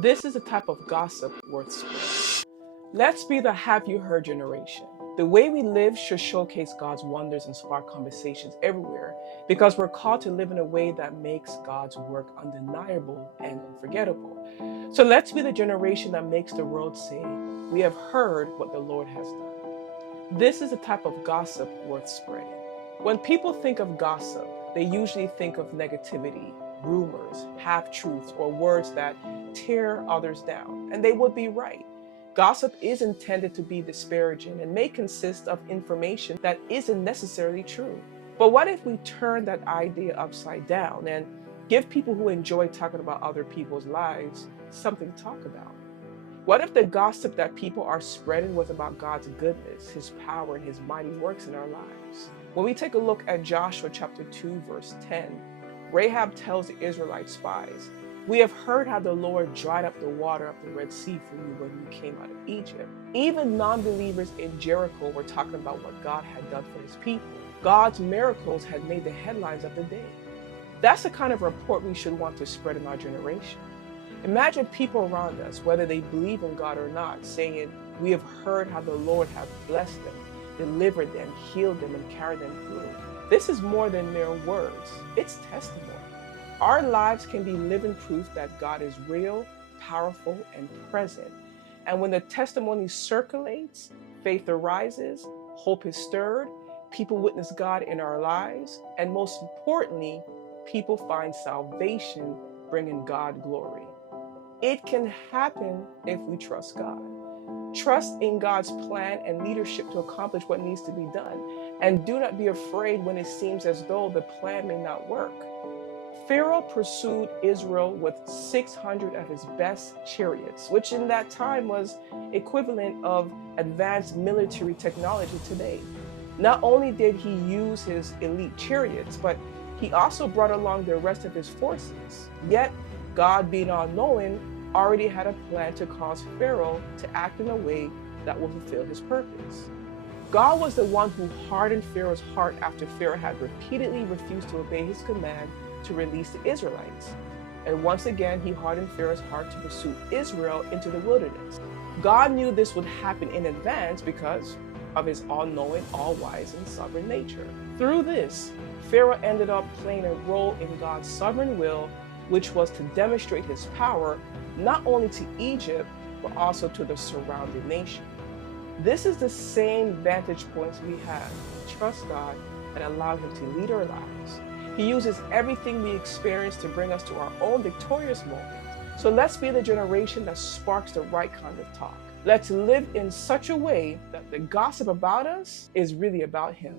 This is a type of gossip worth spreading. Let's be the have you heard generation. The way we live should showcase God's wonders and spark conversations everywhere because we're called to live in a way that makes God's work undeniable and unforgettable. So let's be the generation that makes the world say, "We have heard what the Lord has done." This is a type of gossip worth spreading. When people think of gossip, they usually think of negativity, rumors, half-truths, or words that tear others down. And they would be right. Gossip is intended to be disparaging and may consist of information that isn't necessarily true. But what if we turn that idea upside down and give people who enjoy talking about other people's lives something to talk about? What if the gossip that people are spreading was about God's goodness, His power, and His mighty works in our lives? When we take a look at Joshua chapter 2, verse 10, Rahab tells the Israelite spies, "We have heard how the Lord dried up the water of the Red Sea for you when you came out of Egypt." Even non-believers in Jericho were talking about what God had done for His people. God's miracles had made the headlines of the day. That's the kind of report we should want to spread in our generation. Imagine people around us, whether they believe in God or not, saying, "We have heard how the Lord has blessed them, delivered them, healed them, and carried them through." This is more than mere words. It's testimony. Our lives can be living proof that God is real, powerful, and present. And when the testimony circulates, faith arises, hope is stirred, people witness God in our lives, and most importantly, people find salvation, bringing God glory. It can happen if we trust God. Trust in God's plan and leadership to accomplish what needs to be done. And do not be afraid when it seems as though the plan may not work. Pharaoh pursued Israel with 600 of his best chariots, which in that time was equivalent of advanced military technology today. Not only did he use his elite chariots, but he also brought along the rest of his forces. Yet, God, being all-knowing, already had a plan to cause Pharaoh to act in a way that will fulfill his purpose. God was the one who hardened Pharaoh's heart after Pharaoh had repeatedly refused to obey his command to release the Israelites. And once again, he hardened Pharaoh's heart to pursue Israel into the wilderness. God knew this would happen in advance because of his all-knowing, all-wise, and sovereign nature. Through this, Pharaoh ended up playing a role in God's sovereign will, which was to demonstrate his power not only to Egypt, but also to the surrounding nation. This is the same vantage points we have. Trust God and allow Him to lead our lives. He uses everything we experience to bring us to our own victorious moment. So let's be the generation that sparks the right kind of talk. Let's live in such a way that the gossip about us is really about Him.